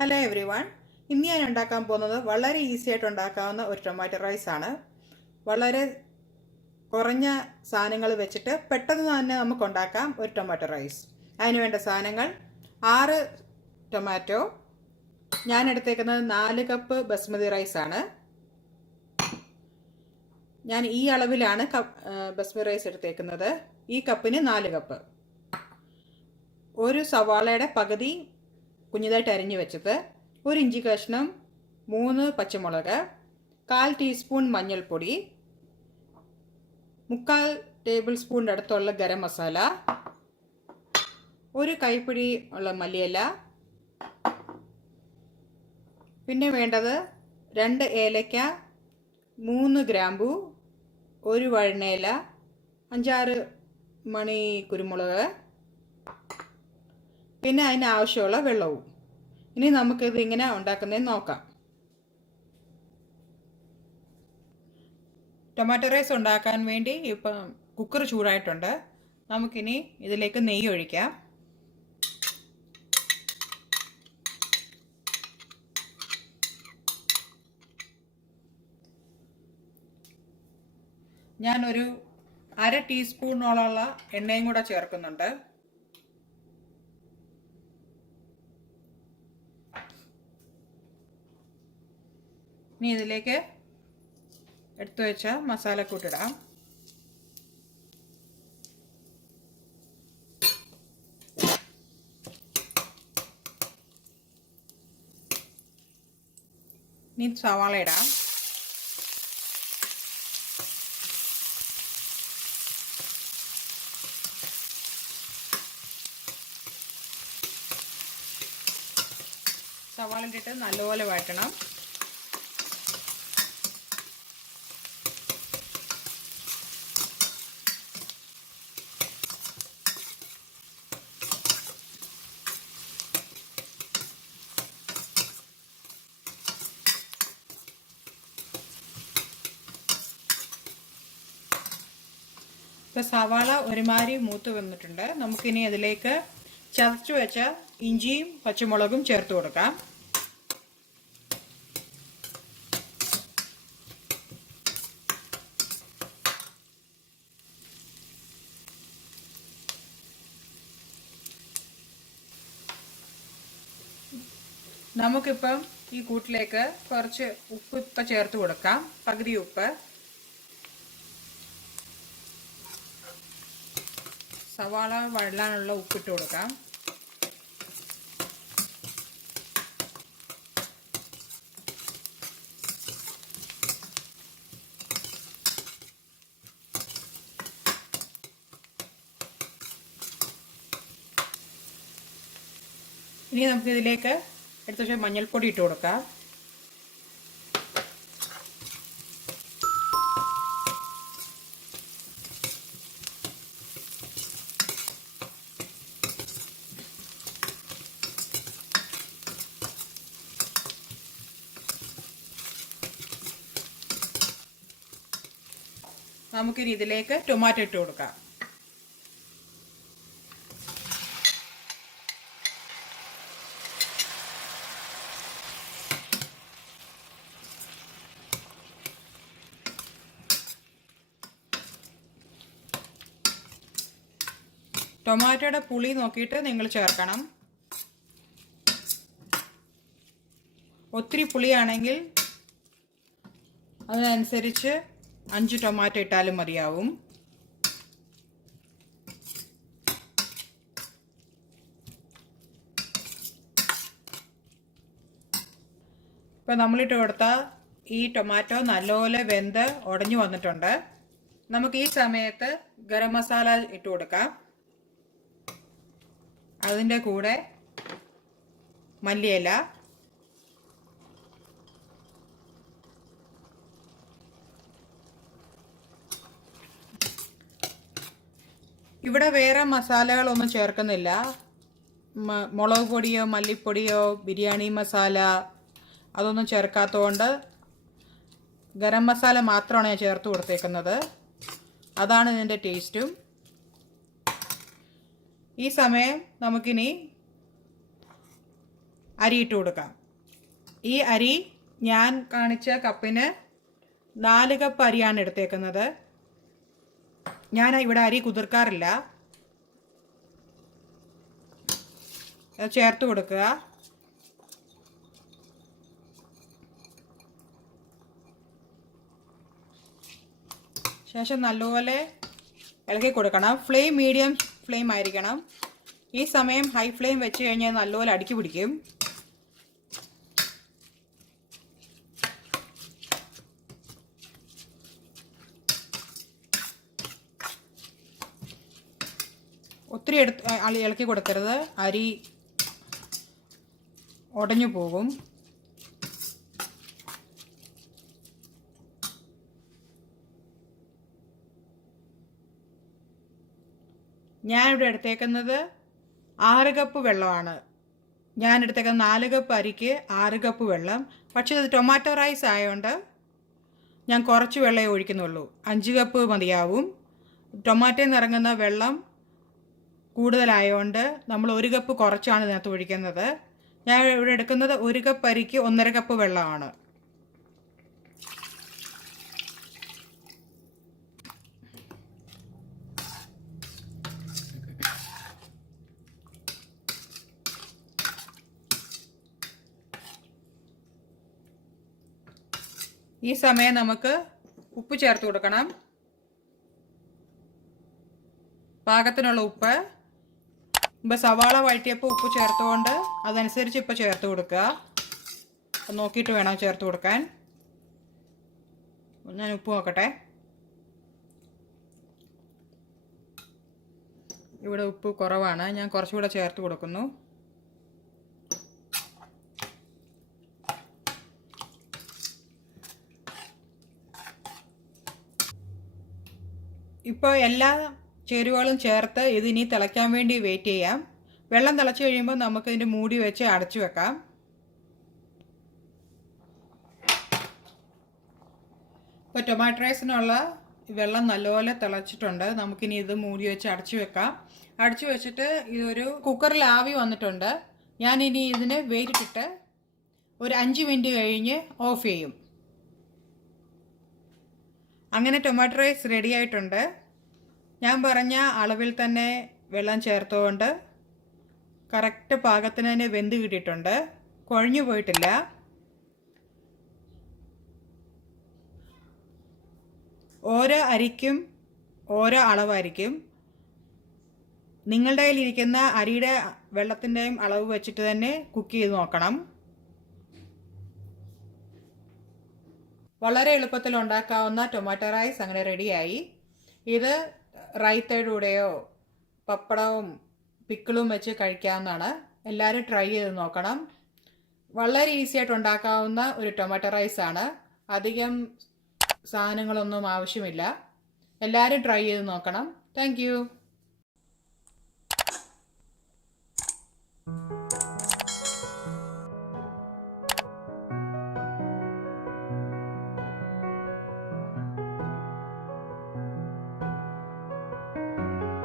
Hello every one. ഇന്ന് ഞാൻ ഉണ്ടാക്കാൻ പോകുന്നത് വളരെ ഈസി ആയിട്ട് ഉണ്ടാക്കാവുന്ന ഒരു ടൊമാറ്റോ റൈസ് ആണ്. വളരെ കുറഞ്ഞ സാധനങ്ങൾ വെച്ചിട്ട് പെട്ടെന്ന് തന്നെ നമുക്ക് ഉണ്ടാക്കാം ഒരു ടൊമാറ്റോ റൈസ്. അതിന് വേണ്ട സാധനങ്ങൾ: 6 ടൊമാറ്റോ, ഞാൻ എടുത്തേക്കുന്നത് 4 കപ്പ് ബസ്മതി റൈസ് ആണ്. ഞാൻ ഈ അളവിലാണ് ബസ്മതി റൈസ് എടുത്തേക്കുന്നത്. ഈ കപ്പിന് 4 കപ്പ്. ഒരു സവാളയുടെ പകുതി കുഞ്ഞിതായിട്ട് അരിഞ്ഞു വെച്ചത്, 1 ഇഞ്ചി കഷ്ണം, 3 പച്ചമുളക്, 1/4 ടീസ്പൂൺ മഞ്ഞൾപ്പൊടി, 3/4 ടേബിൾ സ്പൂണിൻ്റെ അടുത്തുള്ള ഗരം മസാല, 1 കൈപ്പിടി ഉള്ള മല്ലിയില, പിന്നെ വേണ്ടത് 2 ഏലക്ക, 3 ഗ്രാമ്പു, 1 വഴണയില, 5-6 മണി കുരുമുളക്, പിന്നെ അതിന് ആവശ്യമുള്ള വെള്ളവും. ഇനി നമുക്കിത് ഇങ്ങനെ ഉണ്ടാക്കുന്നതെന്ന് നോക്കാം. ടൊമാറ്റോ റൈസ് ഉണ്ടാക്കാൻ വേണ്ടി ഇപ്പം കുക്കർ ചൂടായിട്ടുണ്ട്. നമുക്കിനി ഇതിലേക്ക് നെയ്യ് ഒഴിക്കാം. ഞാനൊരു 1/2 ടീസ്പൂണോളമുള്ള എണ്ണയും കൂടെ ചേർക്കുന്നുണ്ട്. ഇനി ഇതിലേക്ക് എടുത്തു വെച്ച മസാലക്കൂട്ടിടാം. ഇനി സവാള ഇടാം. സവാള ഇട്ടിട്ട് നല്ലപോലെ വഴറ്റണം. ഇപ്പോൾ സവാള ഒരുമാതിരി മൂത്ത് വന്നിട്ടുണ്ട്. നമുക്കിനി അതിലേക്ക് ചതച്ചു വെച്ച ഇഞ്ചിയും പച്ചമുളകും ചേർത്ത് കൊടുക്കാം. നമുക്കിപ്പം ഈ കൂട്ടിലേക്ക് കുറച്ച് ഉപ്പ് ഇപ്പം ചേർത്ത് കൊടുക്കാം. പകുതി ഉപ്പ്. സവാള വഴലാനുള്ള ഉപ്പിട്ട് കൊടുക്കാം. ഇനി നമുക്കിതിലേക്ക് എടുത്ത ശേഷം മഞ്ഞൾപ്പൊടി ഇട്ട് കൊടുക്കാം. നമുക്കിനി ഇതിലേക്ക് ടൊമാറ്റോ ഇട്ട് കൊടുക്കാം. ടൊമാറ്റോയുടെ പുളി നോക്കിയിട്ട് നിങ്ങൾ ചേർക്കണം. ഒത്തിരി പുളിയാണെങ്കിൽ അതിനനുസരിച്ച് 5 ടൊമാറ്റോ ഇട്ടാലും മതിയാവും. ഇപ്പോൾ നമ്മളിട്ട് കൊടുത്ത ഈ ടൊമാറ്റോ നല്ലപോലെ വെന്ത് ഉടഞ്ഞു വന്നിട്ടുണ്ട്. നമുക്ക് ഈ സമയത്ത് ഗരം മസാല ഇട്ട് കൊടുക്കാം. അതിൻ്റെ കൂടെ മല്ലിയില, ഇവിടെ വേറെ മസാലകളൊന്നും ചേർക്കുന്നില്ല. മുളക് പൊടിയോ മല്ലിപ്പൊടിയോ ബിരിയാണി മസാല അതൊന്നും ചേർക്കാത്തതുകൊണ്ട് ഗരം മസാല മാത്രമാണ് ഞാൻ ചേർത്ത് കൊടുത്തേക്കുന്നത്. അതാണ് ഇതിൻ്റെ ടേസ്റ്റും. ഈ സമയം നമുക്കിനി അരി ഇട്ട് കൊടുക്കാം. ഈ അരി ഞാൻ കാണിച്ച കപ്പിന് 4 കപ്പ് അരിയാണ് എടുത്തേക്കുന്നത്. ഞാൻ ഇവിടെ അരി കുതിർക്കാറില്ല. ചേർത്ത് കൊടുക്കുക. ശേഷം നല്ലപോലെ ഇളക്കി കൊടുക്കണം. ഫ്ലെയിം മീഡിയം ഫ്ലെയിം ആയിരിക്കണം. ഈ സമയം ഹൈ ഫ്ലെയിം വെച്ച് കഴിഞ്ഞാൽ നല്ലപോലെ അടുക്കി പിടിക്കും. ഒത്തിരി ഇളക്കി കൊടുക്കരുത്, അരി ഉടഞ്ഞു പോകും. ഞാനിവിടെ എടുത്തേക്കുന്നത് 6 കപ്പ് വെള്ളമാണ്. ഞാൻ എടുത്തേക്കുന്നത് 4 കപ്പ് അരിക്ക് 6 കപ്പ് വെള്ളം. പക്ഷേ ഇത് ടൊമാറ്റോ റൈസ് ആയതുകൊണ്ട് ഞാൻ കുറച്ച് വെള്ളമേ ഒഴിക്കുന്നുള്ളൂ. 5 കപ്പ് മതിയാവും. ടൊമാറ്റോയിൽ നിന്ന് ഇറങ്ങുന്ന വെള്ളം കൂടുതലായതുകൊണ്ട് നമ്മൾ 1 കപ്പ് കുറച്ചാണ് ഇതിനകത്ത് ഒഴിക്കുന്നത്. ഞാൻ ഇവിടെ എടുക്കുന്നത് 1 കപ്പ് അരിക്ക് 1.5 കപ്പ് വെള്ളമാണ്. ഈ സമയം നമുക്ക് ഉപ്പ് ചേർത്ത് കൊടുക്കണം. പാകത്തിനുള്ള ഉപ്പ്. ഇപ്പോൾ സവാള വഴറ്റിയപ്പോൾ ഉപ്പ് ചേർത്തുകൊണ്ട് അതനുസരിച്ച് ഇപ്പോൾ ചേർത്ത് കൊടുക്കുക. നോക്കിയിട്ട് വേണം ചേർത്ത് കൊടുക്കാൻ. ഞാൻ ഉപ്പ് നോക്കട്ടെ. ഇവിടെ ഉപ്പ് കുറവാണ്, ഞാൻ കുറച്ചുകൂടെ ചേർത്ത് കൊടുക്കുന്നു. ഇപ്പോൾ എല്ലാ ചേരുവകളും ചേർത്ത് ഇതിനി തിളയ്ക്കാൻ വേണ്ടി വെയിറ്റ് ചെയ്യാം. വെള്ളം തിളച്ച് കഴിയുമ്പോൾ നമുക്ക് ഇതിൻ്റെ മൂടി വെച്ച് അടച്ചു വെക്കാം. ഇപ്പോൾ ടൊമാറ്റോ റൈസിനുള്ള വെള്ളം നല്ലപോലെ തിളച്ചിട്ടുണ്ട്. നമുക്കിനി ഇത് മൂടി വെച്ച് അടച്ചു വെക്കാം. അടച്ചു വെച്ചിട്ട് ഇതൊരു കുക്കറിൽ ആവി വന്നിട്ടുണ്ട്. ഞാനിനി ഇതിന് വെയിറ്റ് ഇട്ടിട്ട് ഒരു 5 മിനിറ്റ് കഴിഞ്ഞ് ഓഫ് ചെയ്യും. അങ്ങനെ ടൊമാറ്റോ റൈസ് റെഡി ആയിട്ടുണ്ട്. ഞാൻ പറഞ്ഞ അളവിൽ തന്നെ വെള്ളം ചേർത്തുകൊണ്ട് കറക്റ്റ് പാകത്തിന് തന്നെ വെന്ത് കിട്ടിയിട്ടുണ്ട്. കുഴഞ്ഞു പോയിട്ടില്ല. ഓരോ അരിക്കും ഓരോ അളവായിരിക്കും. നിങ്ങളുടെ കയ്യിലിരിക്കുന്ന അരിയുടെ വെള്ളത്തിൻ്റെയും അളവ് വെച്ചിട്ട് തന്നെ കുക്ക് ചെയ്ത് നോക്കണം. വളരെ എളുപ്പത്തിൽ ഉണ്ടാക്കാവുന്ന ടൊമാറ്റോ റൈസ് അങ്ങനെ റെഡിയായി. ഇത് റൈത്തയുടെ കൂടെയോ പപ്പടവും പിക്കിളും വെച്ച് കഴിക്കാവുന്നതാണ്. എല്ലാവരും ട്രൈ ചെയ്ത് നോക്കണം. വളരെ ഈസി ആയിട്ട് ഉണ്ടാക്കാവുന്ന ഒരു ടൊമാറ്റോ റൈസാണ്. അധികം സാധനങ്ങളൊന്നും ആവശ്യമില്ല. എല്ലാവരും ട്രൈ ചെയ്ത് നോക്കണം. താങ്ക്